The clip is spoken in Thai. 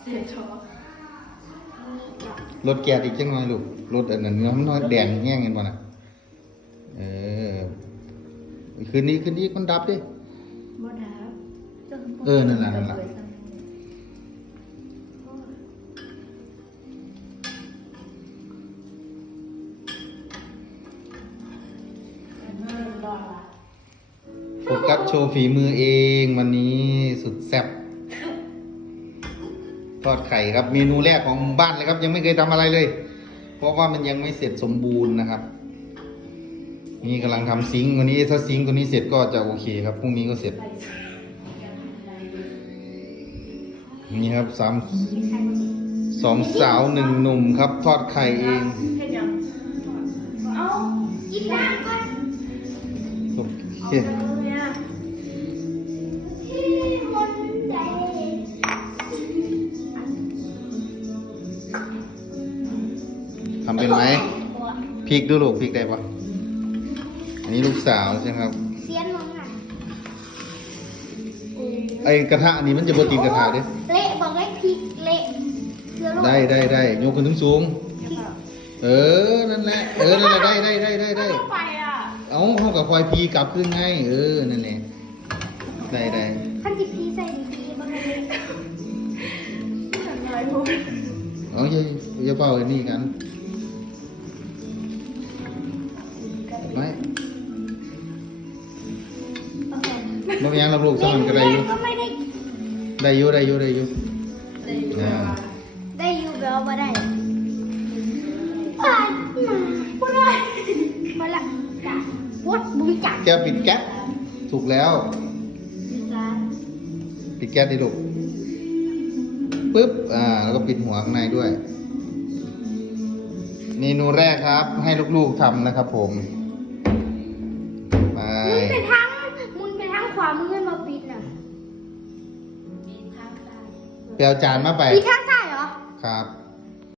เสียช็อตรถแก๊สอีกจังหน่อยลูกรถอันนั้นเนื้อมันน้อยแดงแง่งเห็นป่ะน่ะเออคืนนี้คืนนี้มันดับดิบ่ดาเออนั่นล่ะนั่นล่ะโฟกัสโชว์ฝีมือเองวันนี้สุดแซ่บ ทอดไข่ครับ เมนูแรกของบ้านเลยครับ ยังไม่เคยทำอะไรเลย เพราะว่ามันยังไม่เสร็จสมบูรณ์นะครับ นี่กำลังทำซิงค์วันนี้ถ้าซิงค์ตัวนี้เสร็จก็จะโอเคครับพรุ่งนี้ก็เสร็จ นี่ครับสามสองสาวหนึ่งหนุ่มครับ ทอดไข่เองเห็นยังเอากินน้ำก่อนโอเค ทำเป็นไหมพริกดูลูกพริกได้ปะอันนี้ลูกสาวใช่ไหมครับเสียนมึงอะไอ้กระทะอันนี้มันจะบติดกระทะเด้เละบอกให้พริกเละเกลือลงได้ได้ได้ยกขึ้นสูงสูงพริกๆเออนั่นแหละเออนั่นแหละได้ได้ได้ได้ได้ไปอะเอาเข้ากับควายพีกลับขึ้นไงเออนั่นแหละได้ได้ขั้นจิพีใส่ดีๆบอกให้เละอะไรพวกเอาอย่าอย่าเป่าไอ้นี่กัน ไม่โอเคไม่เป็นหยังหรอกลูกสมันก็ได้อยู่ก็ไม่ได้ได้อยู่ได้อยู่ได้อยู่เลยอยู่อ่าได้อยู่แบบว่าได้ผ่านมาพูดได้มาละจ้ะวัดบุ้งจักแก้วปิดแก๊สถูกแล้ว จ้าปิดแก๊สดิลูกปึ๊บ อ่า แล้วก็ปิดหัวข้างในด้วยเมนูแรกครับ ให้ลูกๆทำนะครับผม เปลวจานมาไปปิดทางซ้ายเหรอ ครับ